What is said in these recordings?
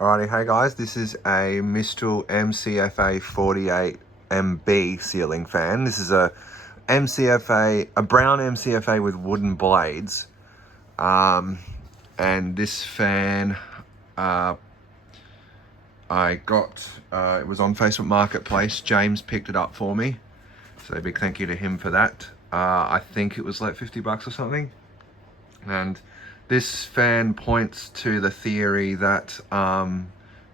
Alrighty, hey guys, this is a Mistral MCFA48 MB ceiling fan. This is a brown MCFA with wooden blades. And this fan, I got, it was on Facebook Marketplace. James picked it up for me. So a big thank you to him for that. I think it was like 50 bucks or something. And this fan points to the theory that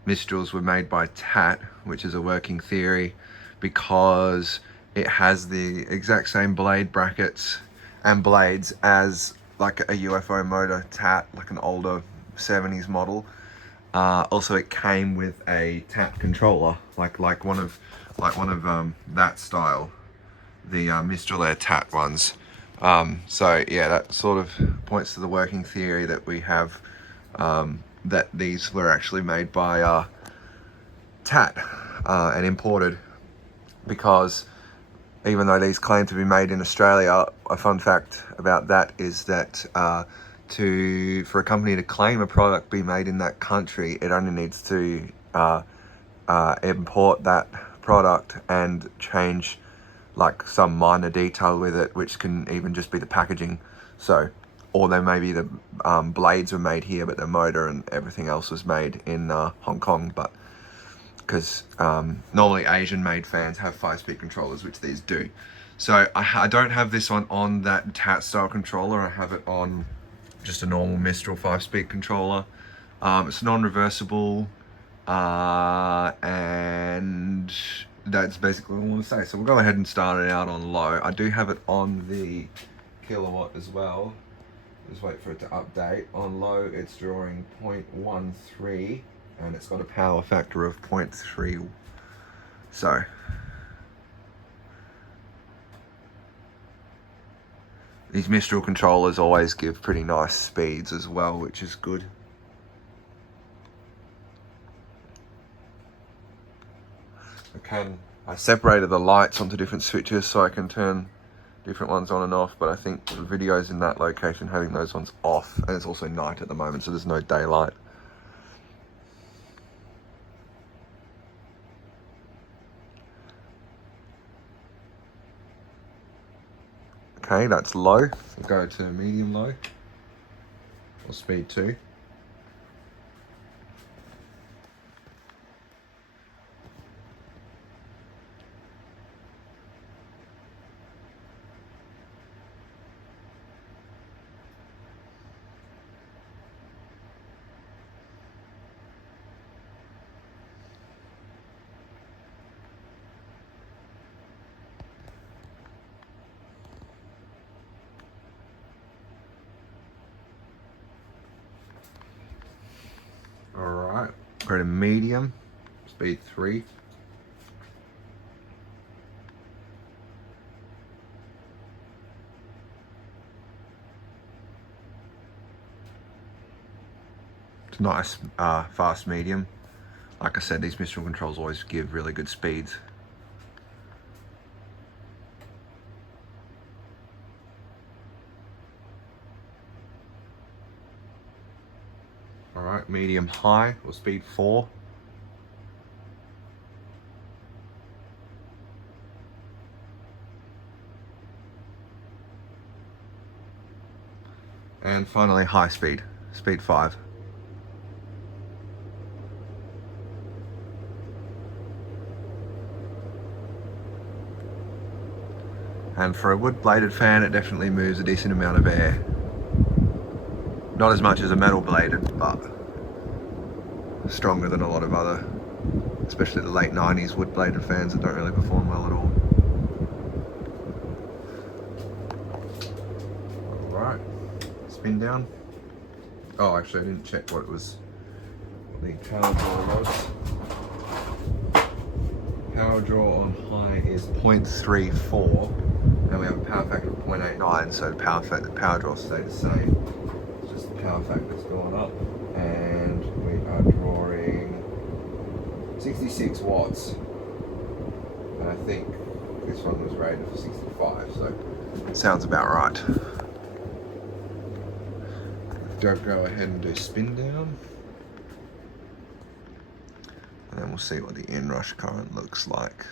Mistrals were made by TAT, which is a working theory, because it has the exact same blade brackets and blades as like a UFO motor TAT, like an older 70s model. Also, it came with a TAT controller, like one of that style, the Mistral Air TAT ones. So yeah, that sort of points to the working theory that we have, that these were actually made by TAT and imported, because even though these claim to be made in Australia, a fun fact about that is that for a company to claim a product be made in that country, it only needs to import that product and change like some minor detail with it, which can even just be the packaging. So, or there may be the blades were made here, but the motor and everything else was made in Hong Kong. But because normally Asian made fans have 5-speed controllers, which these do. So I don't have this one on that TAT style controller. I have it on just a normal Mistral 5-speed controller. It's non-reversible, and that's basically all I want to say. So we'll go ahead and start it out on low. I do have it on the kilowatt as well. Just wait for it to update. On low, it's drawing 0.13, and it's got a power factor of 0.3. So these Mistral controllers always give pretty nice speeds as well, which is good. I separated the lights onto different switches so I can turn different ones on and off, but I think the video's in that location having those ones off, and it's also night at the moment, so there's no daylight. Okay, that's low. We'll go to medium low, or speed 2. Alright, go to medium, speed 3. It's nice, fast medium. Like I said, these Mistral controls always give really good speeds. Alright, medium high, or speed 4. And finally high speed, speed 5. And for a wood bladed fan, it definitely moves a decent amount of air. Not as much as a metal bladed, but stronger than a lot of other, especially the late 90s wood bladed fans that don't really perform well at all. Alright, spin down. Oh, actually I didn't check what the power draw was. Power draw on high is 0.34, and we have a power factor of 0.89, so the power draw stayed the same. It's just the power factor's gone up, and we are drawing 66 watts. And I think this one was rated for 65, so it sounds about right. Don't go ahead and do spin down. we'll see what the inrush current looks like,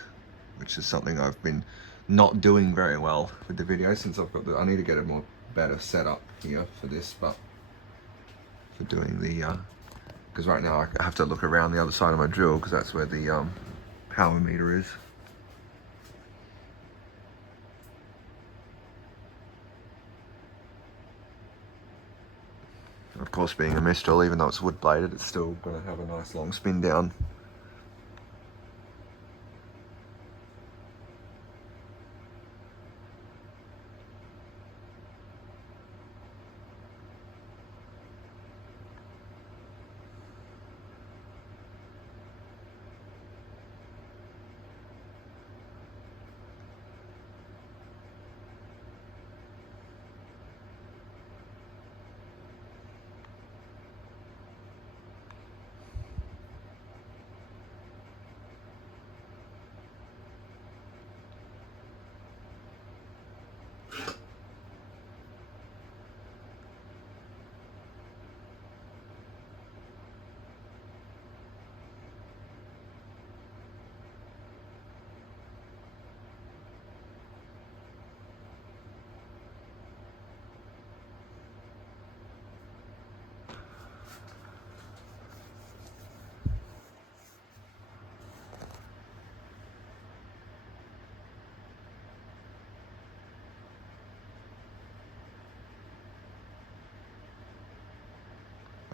which is something I've been not doing very well with the video since I've got I need to get a better setup here for this, but for doing the, because right now I have to look around the other side of my drill because that's where the power meter is. Of course, being a Mistral, even though it's wood bladed, it's still going to have a nice long spin down.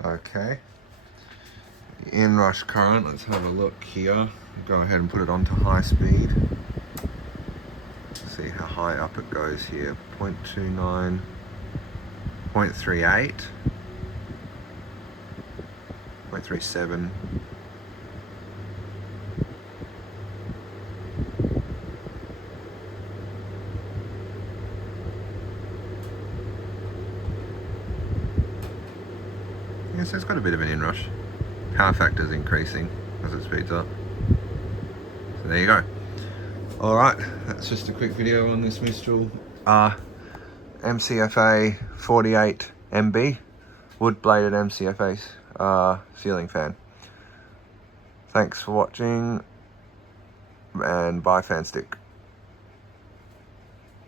Okay, the inrush current, let's have a look here. Go ahead and put it onto high speed. See how high up it goes here. 0.29, 0.38, 0.37. Yeah, so it's got a bit of an inrush. Power factor is increasing as it speeds up. So there you go. Alright, that's just a quick video on this Mistral MCFA48 MB wood bladed MCFA ceiling fan. Thanks for watching and bye, fan stick.